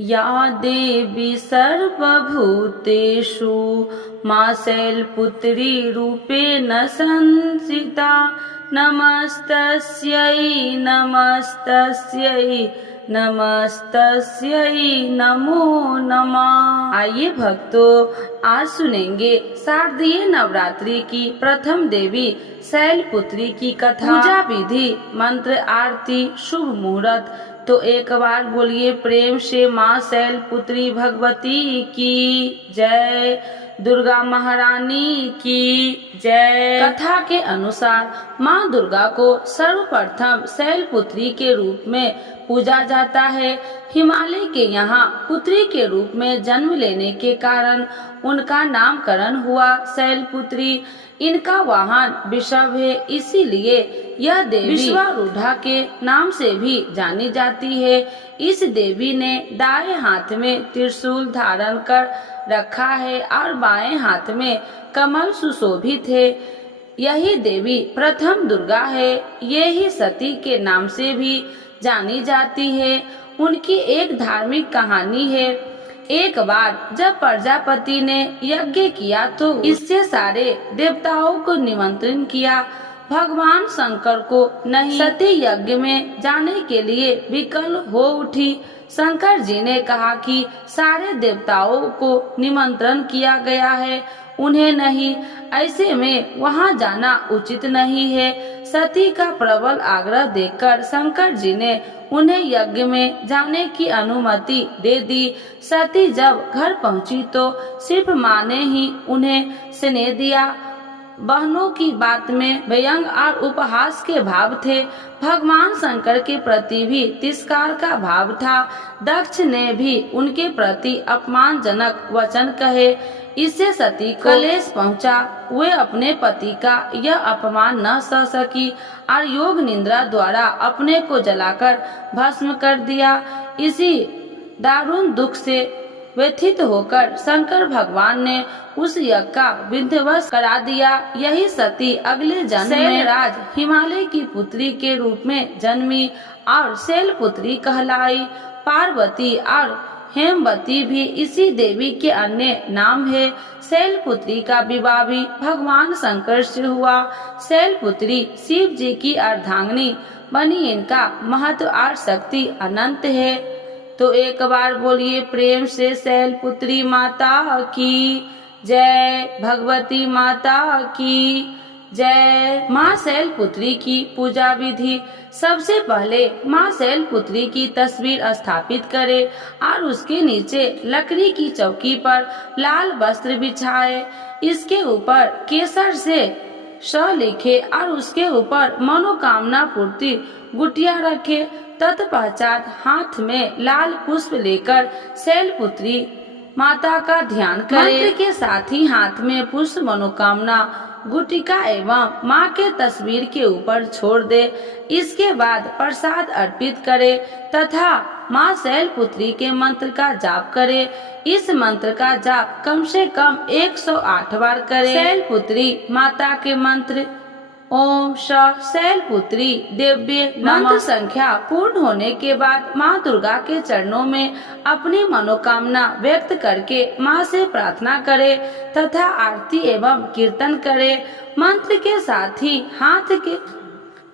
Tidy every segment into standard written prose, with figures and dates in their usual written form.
या देवी सर्वभूतेषु मा शैलपुत्री रूपेण संस्थिता नमस्तस्यै नमस्तस्यै नमस्तस्यै नमो नमः। आइए भक्तों, आज सुनेंगे शारदीय नवरात्रि की प्रथम देवी शैलपुत्री की कथा। पूजा विधि, मंत्र, आरती, शुभ मुहूर्त। तो एक बार बोलिए प्रेम से माँ शैलपुत्री भगवती की जय, दुर्गा महारानी की जय। कथा के अनुसार माँ दुर्गा को सर्वप्रथम शैलपुत्री के रूप में पूजा जाता है। हिमालय के यहाँ पुत्री के रूप में जन्म लेने के कारण उनका नामकरण हुआ शैलपुत्री। इनका वाहन वृषभ है, इसीलिए यह देवी विश्वारूढ़ा के नाम से भी जानी जाती है। इस देवी ने दाएं हाथ में त्रिशूल धारण कर रखा है और बाएं हाथ में कमल सुशोभित है। यही देवी प्रथम दुर्गा है। ये ही सती के नाम से भी जानी जाती है। उनकी एक धार्मिक कहानी है। एक बार जब प्रजापति ने यज्ञ किया तो इससे सारे देवताओं को निमंत्रण किया। भगवान शंकर को नहीं सती यज्ञ में जाने के लिए विकल हो उठी। शंकर जी ने कहा कि सारे देवताओं को निमंत्रण किया गया है, उन्हें नहीं, ऐसे में वहां जाना उचित नहीं है। सती का प्रबल आग्रह देखकर शंकर जी ने उन्हें यज्ञ में जाने की अनुमति दे दी। सती जब घर पहुंची तो सिर्फ माँ ने ही उन्हें स्नेह दिया। बहनों की बात में व्यंग और उपहास के भाव थे। भगवान शंकर के प्रति भी तिरस्कार का भाव था। दक्ष ने भी उनके प्रति अपमानजनक वचन कहे। इससे सती को क्लेश पहुंचा। वे अपने पति का यह अपमान न सह सकी और योग निद्रा द्वारा अपने को जलाकर भस्म कर दिया। इसी दारुण दुख से व्यथित होकर शंकर भगवान ने उस यज्ञ का विध्वंस करा दिया। यही सती अगले जन्म में शैलराज हिमालय की पुत्री के रूप में जन्मी और शैलपुत्री कहलाई। पार्वती और हेमवती भी इसी देवी के अन्य नाम है। शैलपुत्री का विवाह भी भगवान शंकर से हुआ। शैलपुत्री शिव जी की अर्धांगिनी बनी। इनका महत्व और शक्ति अनंत है। तो एक बार बोलिए प्रेम से शैलपुत्री माता की जय, भगवती माता की जय। माँ शैलपुत्री की पूजा विधि। सबसे पहले माँ शैलपुत्री की तस्वीर स्थापित करें और उसके नीचे लकड़ी की चौकी पर लाल वस्त्र बिछाए। इसके ऊपर केसर से स लिखे और उसके ऊपर मनोकामना पूर्ति गुटिया रखे। तत्पश्चात हाथ में लाल पुष्प लेकर शैलपुत्री माता का ध्यान करें। मंत्र के साथ ही हाथ में पुष्प मनोकामना गुटिका एवं माँ के तस्वीर के ऊपर छोड़ दे। इसके बाद प्रसाद अर्पित करे तथा माँ शैलपुत्री के मंत्र का जाप करे। इस मंत्र का जाप कम से कम 108 बार करे। शैलपुत्री माता के मंत्र ओम शैलपुत्री देव्ये मंत्र संख्या पूर्ण होने के बाद माँ दुर्गा के चरणों में अपनी मनोकामना व्यक्त करके माँ से प्रार्थना करे तथा आरती एवं कीर्तन करे। मंत्र के साथ ही हाथ के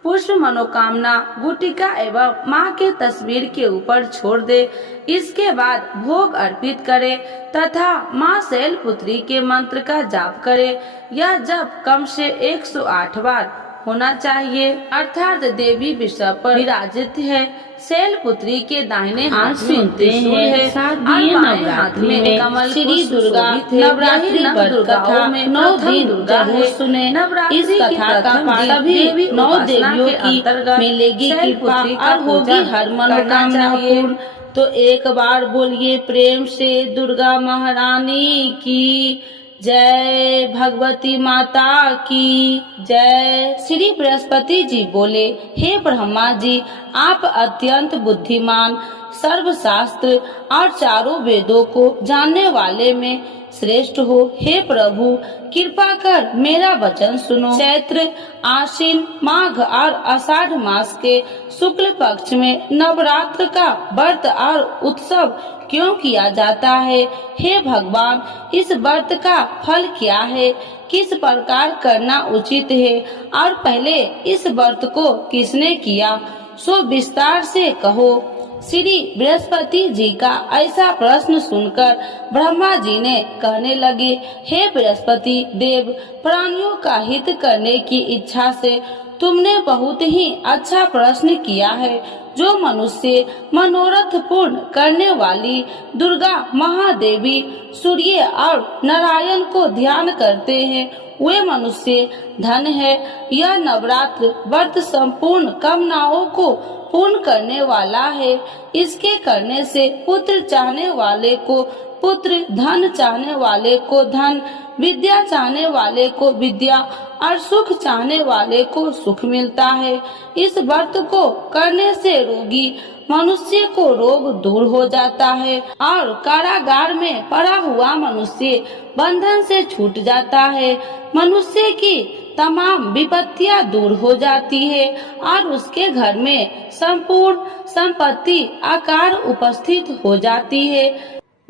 पुष्प मनोकामना गुटिका एवं माँ के तस्वीर के ऊपर छोड़ दे। इसके बाद भोग अर्पित करे तथा माँ शैलपुत्री के मंत्र का जाप करे। यह जप कम से 108 बार होना चाहिए। अर्थात देवी वृषभ पर विराजित है। शैलपुत्री के दाहिने हाथ में त्रिशूल है और बाएं हाथ में कमल श्री दुर्गा नवरात्रि कथा में 9 दिन दुर्गा सुने। इस कथा का पाठ सभी 9 देवियों की मिलेगी कृपा और होगी हर मनोकामना पूर्ण। तो एक बार बोलिए प्रेम से दुर्गा महारानी की जय, भगवती माता की जय। श्री बृहस्पति जी बोले, हे ब्रह्मा जी, आप अत्यंत बुद्धिमान सर्वशास्त्र और चारों वेदों को जानने वाले में श्रेष्ठ हो। हे प्रभु, कृपा कर मेरा वचन सुनो। चैत्र, आश्विन, माघ और आषाढ़ मास के शुक्ल पक्ष में नवरात्र का व्रत और उत्सव क्यों किया जाता है? हे भगवान, इस व्रत का फल क्या है? किस प्रकार करना उचित है? और पहले इस व्रत को किसने किया, सो विस्तार से कहो। श्री बृहस्पति जी का ऐसा प्रश्न सुनकर ब्रह्मा जी ने कहने लगे, हे बृहस्पति देव, प्राणियों का हित करने की इच्छा से तुमने बहुत ही अच्छा प्रश्न किया है। जो मनुष्य मनोरथ पूर्ण करने वाली दुर्गा महादेवी, सूर्य और नारायण को ध्यान करते हैं, वे मनुष्य धन है। यह नवरात्र व्रत संपूर्ण कामनाओं को पूर्ण करने वाला है। इसके करने से पुत्र चाहने वाले को पुत्र, धन चाहने वाले को धन, विद्या चाहने वाले को विद्या और सुख चाहने वाले को सुख मिलता है। इस व्रत को करने से रोगी मनुष्य को रोग दूर हो जाता है और कारागार में पड़ा हुआ मनुष्य बंधन से छूट जाता है। मनुष्य की तमाम विपत्तियां दूर हो जाती है और उसके घर में संपूर्ण संपत्ति आकार उपस्थित हो जाती है।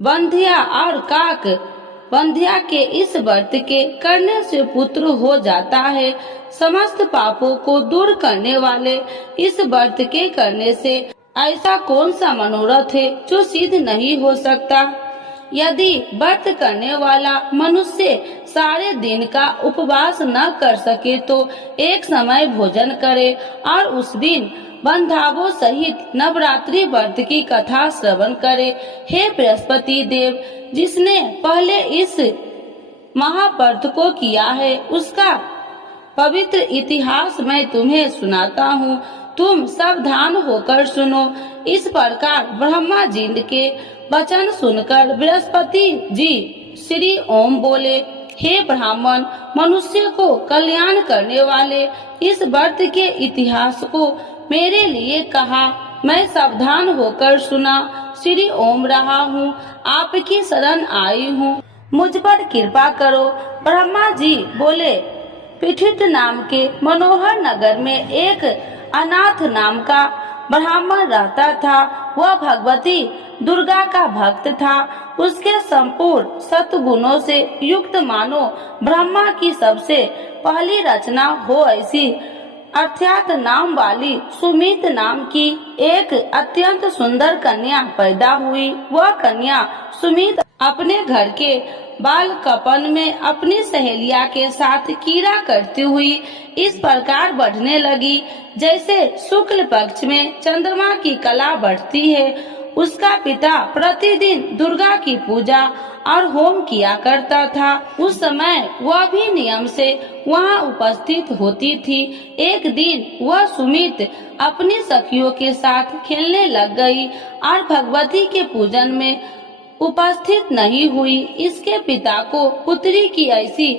बंधिया और काक बंधिया के इस व्रत के करने से पुत्र हो जाता है। समस्त पापों को दूर करने वाले इस व्रत के करने से ऐसा कौन सा मनोरथ है जो सिद्ध नहीं हो सकता? यदि व्रत करने वाला मनुष्य सारे दिन का उपवास न कर सके तो एक समय भोजन करे और उस दिन बंधावों सहित नवरात्रि व्रत की कथा श्रवण करे। हे बृहस्पति देव, जिसने पहले इस महाव्रत को किया है, उसका पवित्र इतिहास मैं तुम्हें सुनाता हूँ। तुम सावधान होकर सुनो। इस प्रकार ब्रह्मा जी के वचन सुनकर बृहस्पति जी श्री ओम बोले, हे ब्राह्मण, मनुष्य को कल्याण करने वाले इस व्रत के इतिहास को मेरे लिए कहा। मैं सावधान होकर सुना। श्री ओम रहा हूँ, आपकी शरण आई हूँ, मुझ पर कृपा करो। ब्रह्मा जी बोले, पीठित नाम के मनोहर नगर में एक अनाथ नाम का ब्राह्मण रहता था। वह भगवती दुर्गा का भक्त था। उसके संपूर्ण सत्गुणों से युक्त मानो ब्रह्मा की सबसे पहली रचना हो ऐसी अर्थात नाम वाली सुमित नाम की एक अत्यंत सुंदर कन्या पैदा हुई। वह कन्या सुमित अपने घर के बालकपन में अपनी सहेलिया के साथ कीड़ा करती हुई इस प्रकार बढ़ने लगी जैसे शुक्ल पक्ष में चंद्रमा की कला बढ़ती है। उसका पिता प्रतिदिन दुर्गा की पूजा और होम किया करता था। उस समय वह भी नियम से वहाँ उपस्थित होती थी। एक दिन वह सुमित अपनी सखियों के साथ खेलने लग गई और भगवती के पूजन में उपस्थित नहीं हुई। इसके पिता को पुत्री की ऐसी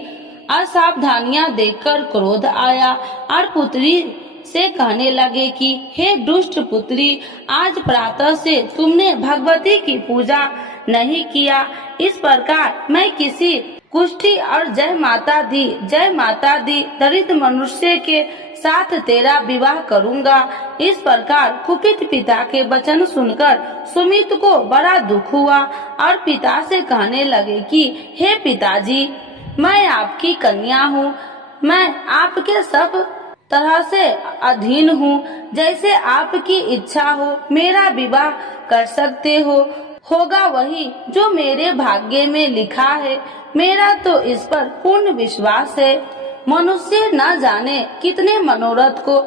असावधानियां देखकर क्रोध आया और पुत्री से कहने लगे कि हे दुष्ट पुत्री, आज प्रातः से तुमने भगवती की पूजा नहीं किया। इस प्रकार मैं किसी कुष्ठी और जय माता दी दरिद्र मनुष्य के साथ तेरा विवाह करूंगा। इस प्रकार कुपित पिता के वचन सुनकर सुमित को बड़ा दुख हुआ और पिता से कहने लगे कि हे पिताजी, मैं आपकी कन्या हूँ, मैं आपके सब तरह से अधीन हूँ। जैसे आपकी इच्छा हो मेरा विवाह कर सकते हो। होगा वही जो मेरे भाग्य में लिखा है। मेरा तो इस पर पूर्ण विश्वास है। मनुष्य न जाने कितने मनोरथ को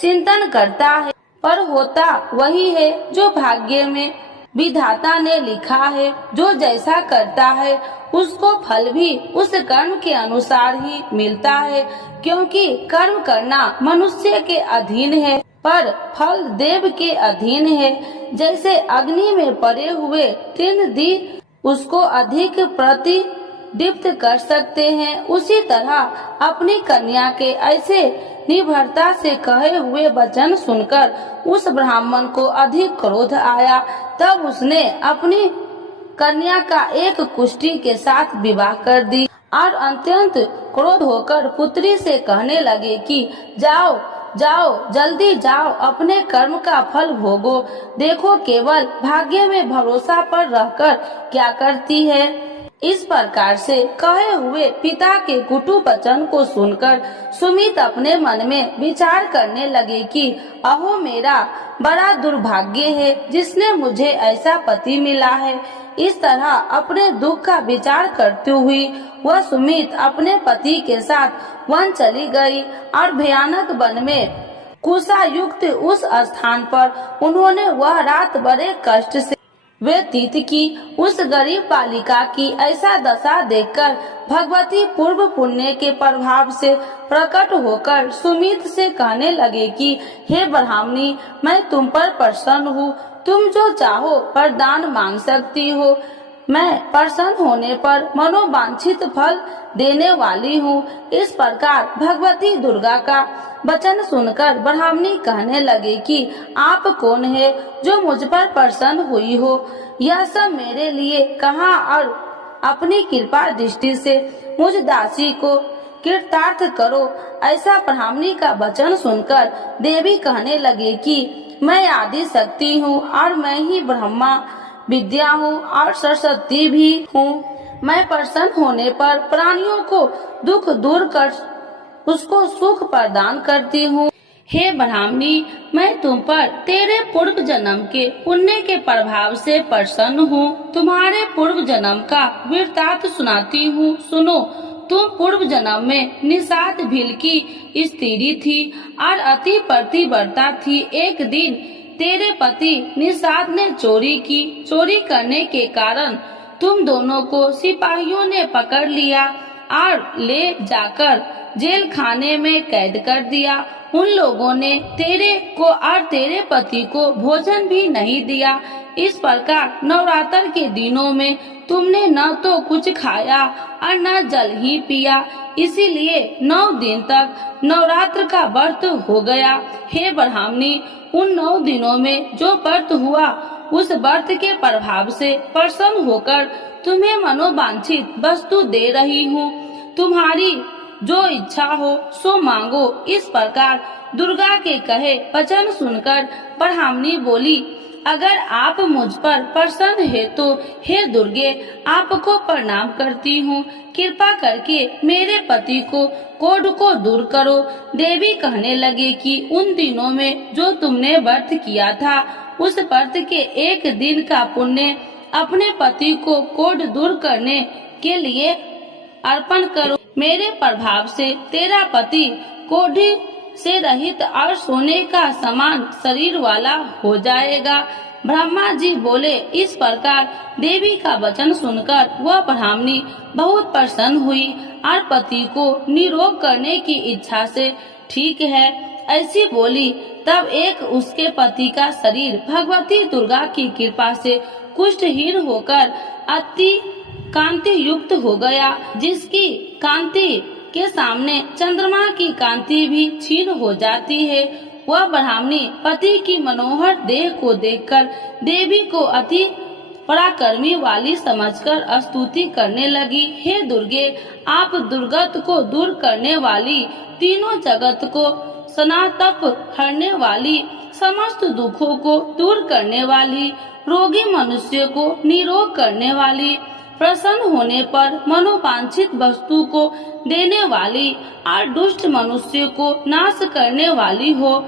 चिंतन करता है, पर होता वही है जो भाग्य में विधाता ने लिखा है। जो जैसा करता है उसको फल भी उस कर्म के अनुसार ही मिलता है, क्योंकि कर्म करना मनुष्य के अधीन है पर फल देव के अधीन है। जैसे अग्नि में पड़े हुए तीन दी उसको अधिक प्रतिदीप्त कर सकते हैं, उसी तरह अपनी कन्या के ऐसे निर्भरता से कहे हुए वचन सुनकर उस ब्राह्मण को अधिक क्रोध आया। तब उसने अपनी कन्या का एक कुष्ठी के साथ विवाह कर दी और अत्यंत क्रोध होकर पुत्री से कहने लगे कि जाओ जाओ, जल्दी जाओ, अपने कर्म का फल भोगो। देखो केवल भाग्य में भरोसा पर रहकर क्या करती है। इस प्रकार से कहे हुए पिता के कुटु वचन को सुनकर सुमित अपने मन में विचार करने लगे कि अहो मेरा बड़ा दुर्भाग्य है जिसने मुझे ऐसा पति मिला है। इस तरह अपने दुख का विचार करती हुई वह सुमित अपने पति के साथ वन चली गई और भयानक वन में कुशा युक्त उस स्थान पर उन्होंने वह रात बड़े कष्ट से व्यतीत की। उस गरीब बालिका की ऐसा दशा देखकर भगवती पूर्व पुण्य के प्रभाव से प्रकट होकर सुमित से कहने लगे कि हे ब्राह्मणी, मैं तुम पर प्रसन्न हूँ, तुम जो चाहो वरदान मांग सकती हो। मैं प्रसन्न होने पर मनोवांछित फल देने वाली हूँ। इस प्रकार भगवती दुर्गा का वचन सुनकर ब्राह्मणी कहने लगे कि आप कौन है जो मुझ पर प्रसन्न हुई हो। यह सब मेरे लिए कहा और अपनी कृपा दृष्टि से मुझ दासी को कृतार्थ करो। ऐसा ब्राह्मणी का वचन सुनकर देवी कहने लगे कि मैं आदि शक्ति हूँ और मैं ही ब्रह्मा विद्या हूँ और सरस्वती भी हूँ। मैं प्रसन्न होने पर प्राणियों को दुख दूर कर उसको सुख प्रदान करती हूँ। हे ब्राह्मणी, मैं तुम पर तेरे पूर्व जन्म के पुण्य के प्रभाव से प्रसन्न हूँ। तुम्हारे पूर्व जन्म का वृत्तांत सुनाती हूँ, सुनो। तुम पूर्व जन्म में निषाद भील की स्त्री थी और अति पतिव्रता थी। एक दिन तेरे पति निषाद ने चोरी की। चोरी करने के कारण तुम दोनों को सिपाहियों ने पकड़ लिया और ले जाकर जेल खाने में कैद कर दिया। उन लोगों ने तेरे को और तेरे पति को भोजन भी नहीं दिया। इस प्रकार नवरात्र के दिनों में तुमने न तो कुछ खाया और न जल ही पिया, इसीलिए 9 दिन तक नवरात्र का व्रत हो गया। हे ब्राह्मणी, उन 9 दिनों में जो व्रत हुआ उस व्रत के प्रभाव से प्रसन्न होकर तुम्हें मनोवांछित वस्तु दे रही हूँ। तुम्हारी जो इच्छा हो सो मांगो। इस प्रकार दुर्गा के कहे वचन सुनकर ब्राह्मणी बोली, अगर आप मुझ पर प्रसन्न है तो हे दुर्गे, आपको प्रणाम करती हूँ। कृपा करके मेरे पति को कोढ़ को दूर करो। देवी कहने लगे कि उन दिनों में जो तुमने व्रत किया था उस व्रत के एक दिन का पुण्य अपने पति को कोढ़ दूर करने के लिए अर्पण करो। मेरे प्रभाव से तेरा पति कोढ़ी से रहित और सोने का समान शरीर वाला हो जाएगा। ब्रह्मा जी बोले। इस प्रकार देवी का वचन सुनकर वह ब्राह्मणी बहुत प्रसन्न हुई और पति को निरोग करने की इच्छा से ठीक है ऐसी बोली। तब एक उसके पति का शरीर भगवती दुर्गा की कृपा से कुष्ठहीन होकर अति कांति युक्त हो गया, जिसकी कांति के सामने चंद्रमा की कांति भी क्षीण हो जाती है। वह ब्राह्मणी पति की मनोहर देह को देखकर देवी को अति पराक्रमी वाली समझकर स्तुति करने लगी। हे दुर्गे, आप दुर्गत को दूर करने वाली, तीनों जगत को सनातप हरने वाली, समस्त दुखों को दूर करने वाली, रोगी मनुष्य को निरोग करने वाली, प्रसन्न होने पर मनोवांछित वस्तु को देने वाली और दुष्ट मनुष्य को नाश करने वाली हो।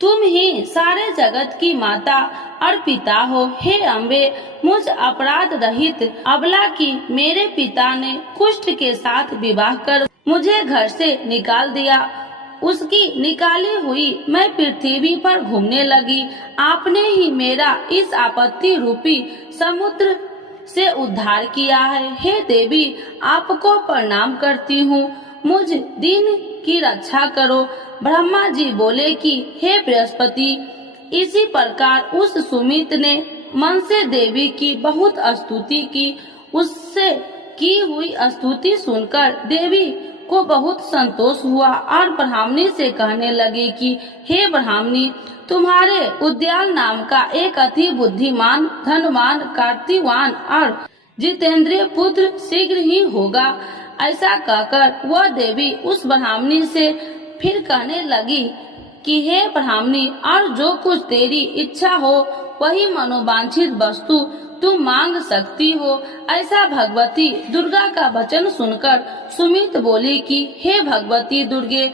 तुम ही सारे जगत की माता और पिता हो। हे अम्बे, मुझ अपराध रहित अबला की मेरे पिता ने कुष्ठ के साथ विवाह कर मुझे घर से निकाल दिया। उसकी निकाली हुई मैं पृथ्वी पर घूमने लगी। आपने ही मेरा इस आपत्ति रूपी समुद्र से उद्धार किया है। हे देवी, आपको प्रणाम करती हूँ, मुझ दिन की रक्षा करो। ब्रह्मा जी बोले कि हे बृहस्पति, इसी प्रकार उस सुमित ने मन से देवी की बहुत स्तुति की। उससे की हुई स्तुति सुनकर देवी को बहुत संतोष हुआ और ब्राह्मणी से कहने लगी कि हे ब्राह्मणी, तुम्हारे उद्याल नाम का एक अति बुद्धिमान, धनवान, कार्तिवान और जितेंद्रिय पुत्र शीघ्र ही होगा। ऐसा कहकर वह देवी उस ब्राह्मणी से फिर कहने लगी कि हे ब्राह्मणी, और जो कुछ तेरी इच्छा हो वही मनोवांछित वस्तु तुम मांग सकती हो। ऐसा भगवती दुर्गा का वचन सुनकर सुमित बोली कि हे भगवती दुर्गे,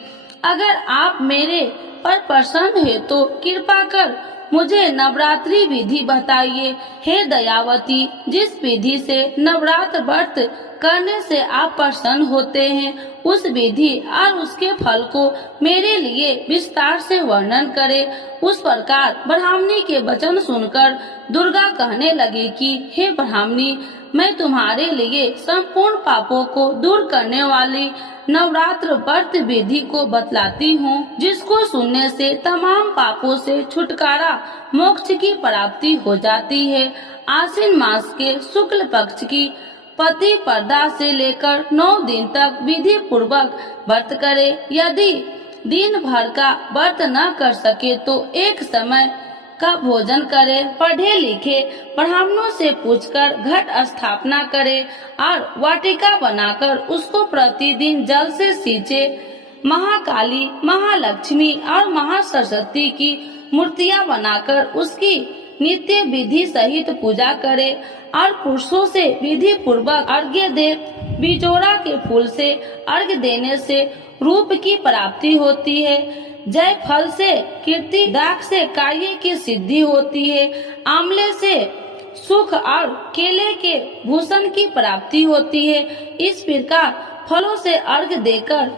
अगर आप मेरे पर प्रसन्न है तो कृपा कर मुझे नवरात्रि विधि बताइए। हे दयावती, जिस विधि से नवरात्र व्रत करने से आप प्रसन्न होते हैं, उस विधि और उसके फल को मेरे लिए विस्तार से वर्णन करें। उस प्रकार ब्राह्मणी के वचन सुनकर दुर्गा कहने लगी कि हे ब्राह्मणी, मैं तुम्हारे लिए संपूर्ण पापों को दूर करने वाली नवरात्र व्रत विधि को बतलाती हूँ, जिसको सुनने से तमाम पापों से छुटकारा, मोक्ष की प्राप्ति हो जाती है। आश्विन मास के शुक्ल पक्ष की प्रतिपदा से लेकर 9 दिन तक विधि पूर्वक व्रत करे। यदि दिन भर का व्रत न कर सके तो एक समय का भोजन करे। पढ़े लिखे ब्राह्मणों से पूछकर घट स्थापना करे और वाटिका बनाकर उसको प्रतिदिन जल से सींचे। महाकाली, महालक्ष्मी और महासरस्वती की मूर्तियां बनाकर उसकी नित्य विधि सहित पूजा करे और पुरुषों से विधि पूर्वक अर्घ्य दे। बिजोड़ा के फूल से अर्घ्य देने से रूप की प्राप्ति होती है। जय फल से कीर्ति, दाख से कार्य की सिद्धि होती है। आंवले से सुख और केले के भूषण की प्राप्ति होती है। इस प्रकार फलों से अर्घ्य देकर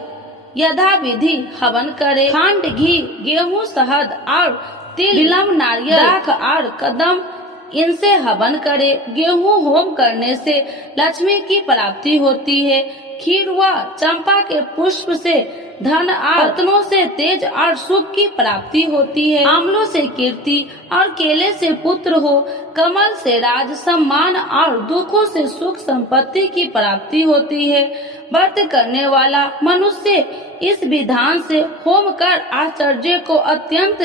यथा विधि हवन करे। खंड, घी, गेहूं, शहद और तिल, बिल्व, नारियल, दाख और कदम, इनसे हवन करे। गेहूं होम करने से लक्ष्मी की प्राप्ति होती है। खीर व चंपा के पुष्प से धन और रत्नों से तेज और सुख की प्राप्ति होती है। आंवलों से कीर्ति और केले से पुत्र हो। कमल से राज, सम्मान और दुखों से सुख संपत्ति की प्राप्ति होती है। व्रत करने वाला मनुष्य इस विधान से होम कर आचार्य को अत्यंत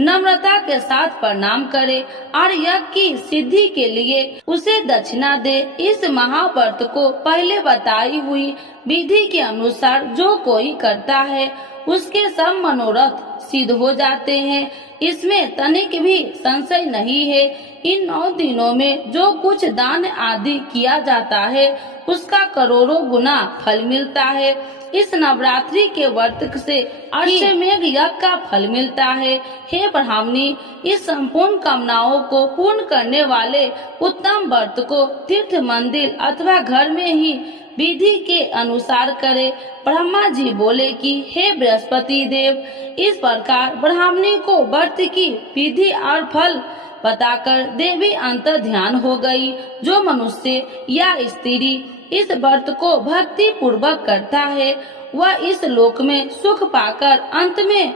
नम्रता के साथ प्रणाम करे और यज्ञ की सिद्धि के लिए उसे दक्षिणा दे। इस महाव्रत को पहले बताई हुई विधि के अनुसार जो कोई करता है उसके सब मनोरथ सिद्ध हो जाते हैं। इसमें तनिक भी संशय नहीं है। इन 9 दिनों में जो कुछ दान आदि किया जाता है उसका करोड़ों गुना फल मिलता है। इस नवरात्रि के व्रत से अश्वमेध यज्ञ का फल मिलता है। हे ब्राह्मणी, इस संपूर्ण कामनाओं को पूर्ण करने वाले उत्तम व्रत को तीर्थ, मंदिर अथवा घर में ही विधि के अनुसार करे। ब्रह्मा जी बोले कि हे बृहस्पति देव, इस प्रकार ब्राह्मणी को व्रत की विधि और फल बताकर देवी अंतर ध्यान हो गई। जो मनुष्य या स्त्री इस व्रत को भक्ति पूर्वक करता है वह इस लोक में सुख पाकर अंत में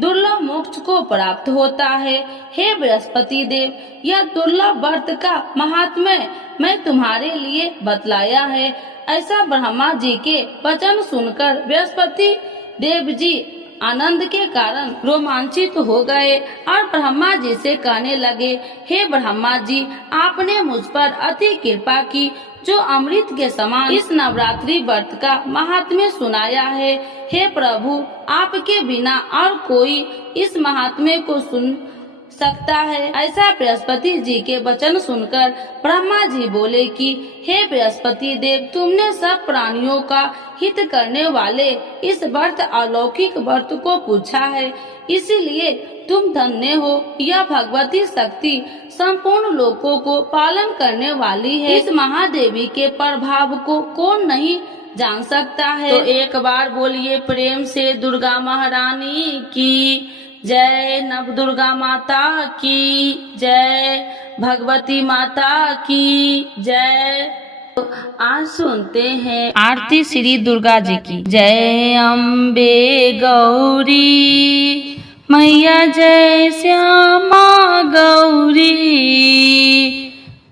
दुर्लभ मोक्ष को प्राप्त होता है। हे बृहस्पति देव, यह दुर्लभ व्रत का महात्म्य मैं तुम्हारे लिए बतलाया है। ऐसा ब्रह्मा जी के वचन सुनकर बृहस्पति देव जी आनंद के कारण रोमांचित हो गए और ब्रह्मा जी से कहने लगे, हे ब्रह्मा जी, आपने मुझ पर अति कृपा की जो अमृत के समान इस नवरात्रि व्रत का महात्म्य सुनाया है। हे प्रभु, आपके बिना और कोई इस महात्म्य को सुन सकता है। ऐसा बृहस्पति जी के वचन सुनकर ब्रह्मा जी बोले कि हे बृहस्पति देव, तुमने सब प्राणियों का हित करने वाले इस व्रत अलौकिक व्रत को पूछा है, इसीलिए तुम धन्य हो। यह भगवती शक्ति संपूर्ण लोकों को पालन करने वाली है। इस महादेवी के प्रभाव को कौन नहीं जान सकता है। तो एक बार बोलिए प्रेम से दुर्गा महारानी की जय, नव दुर्गा माता की जय, भगवती माता की जय। तो आज सुनते हैं आरती श्री दुर्गा जी की। जय अम्बे गौरी मैया, जय श्यामा गौरी,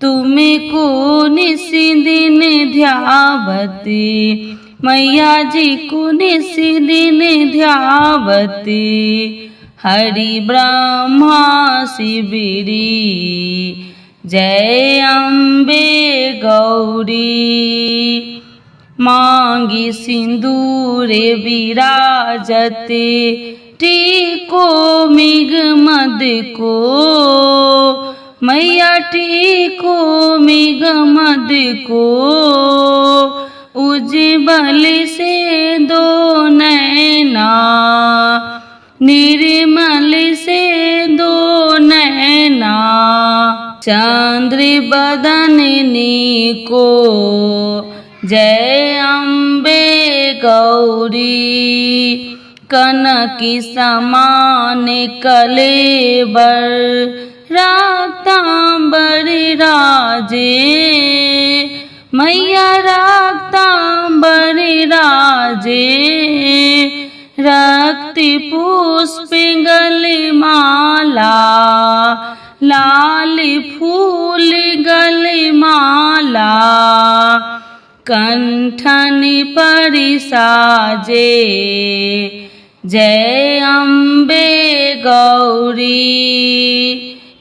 तुम्हें को निशिदिन ध्यावती, मैया जी को निशिदिन ध्यावती। हरि ब्रह्मा शिबिरी जय अम्बे गौरी। मांगी सिंदूरे विराजते टीको मृग मद को, मैया टीको मृग मद को। उज्ज्वल से दो नैना निर्मल से दो नैना, चंद्र बदन को जय अम्बे गौरी। कनक समान कलेबर रक्तांबर राजे, मैया रक्तांबर राजे। रक्त पुष्प गले माला लाल फूल गले माला, कंठन पर साजे जय अम्बे गौरी।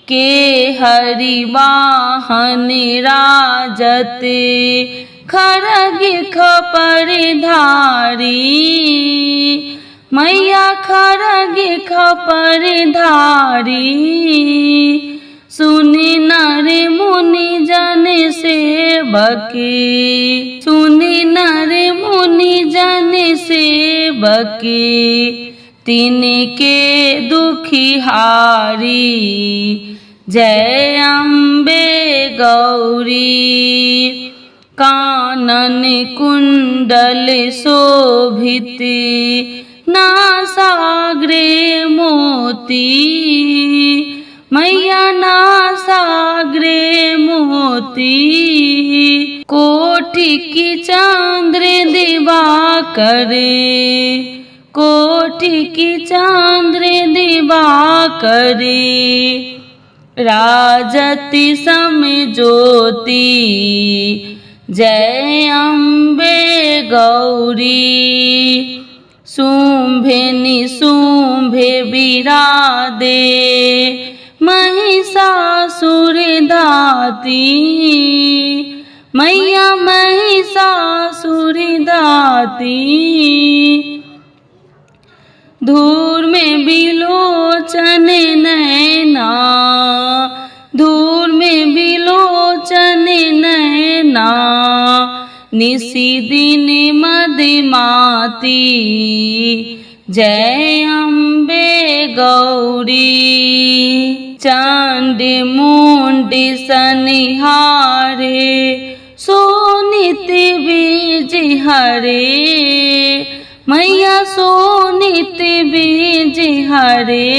के हरि वाहन राजत खरग खपर धारी, मैया खरग खपर धारी। सुनि नर मुनि जन सेवकी, सुनि नर मुनि जन सेवकी। तिनके दुखिहारी जय अम्बे गौरी। कानन कुंडल शोभित नासाग्रे मोती, मैया नासाग्रे मोती। कोटि की चंद्र दिवाकर, कोटि की चंद्र दिवाकर। राजति सम ज्योति जय अम्बे गौरी। शुंभे निशुंभे विरादे महिषासुर धाती, मैया महिषासुर धाती। धूर में बिलोचन नैना, धूर में बिलोचन नैना। निसी दिन मदमाती जय अम्बे गौरी। चांद मुंड सनिहारे सोनित बीज हरे, मैया सोनित बीज हरे।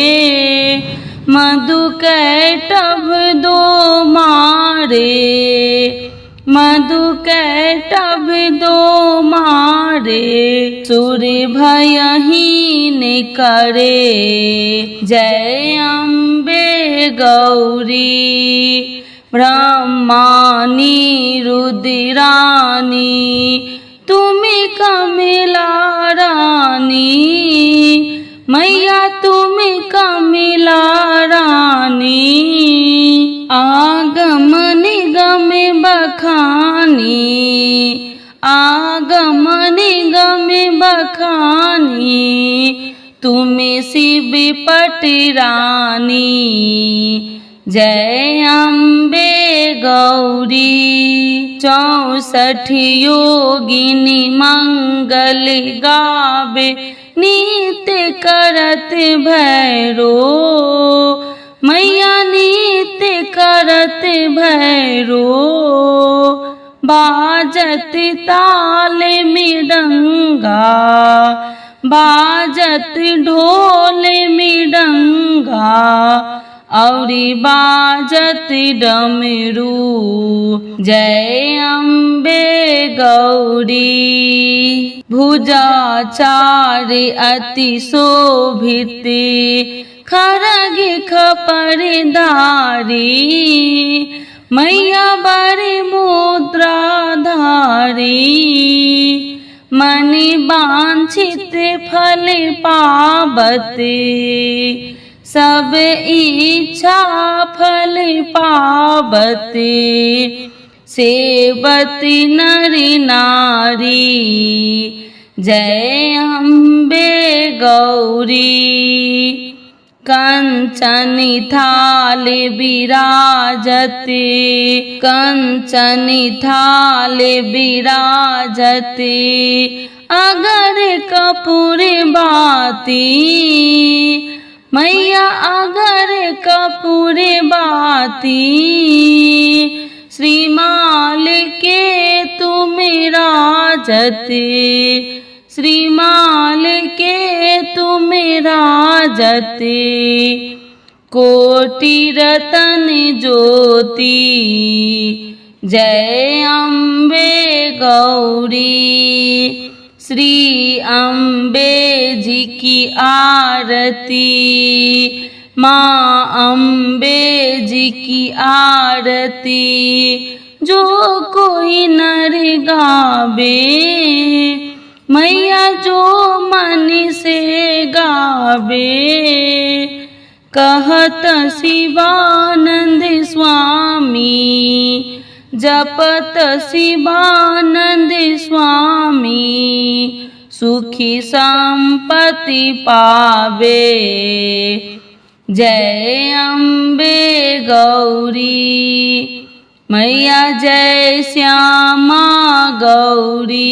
मधु कैटभ दो मारे, मधु कैटभ दो मारे। सुर भयहीन करे जय अम्बे गौरी। ब्रह्मानी रुद्रानी तुम्हें कमला रानी, मैया तुम्हें कमला रानी। आगम निगम बखानी, आगम निगम बखानी। तुम्हें शिव पटरानी जय अम्बे गौरी। 64 योगिनी मंगल गावे नित्य करत भैरो, मैया नित्य करत भैरो। बाजत ताल मृदंगा, बाजत ढोल मृदंगा। औरी बाजत डमरू जय अम्बे गौरी। भुजाचार अति शोभित खरग खपर धारी, मैया बड़े मुद्रा धारी। मनि वांछित फल पावते, सब इच्छा फल पावते। सेवति नरि नारी, जय अम्बे गौरी। कंचन थाल विराजते, कंचन थाल विराजते। अगर कपूर बाती, मैया अगर कपूर बाती। श्रीमाल के तुम राजते, श्रीमाल के तुम राजते। कोटि रतन ज्योति, जय अम्बे गौरी। श्री अम्बे जी की आरती, माँ अम्बे जी की आरती। जो कोई नर गावे, मैया जो मन से गावे। कहत शिवानंद स्वामी, जपत शिवानंद स्वामी। सुखी संपत्ति पावे, जय अम्बे गौरी। मैया जय श्यामा गौरी।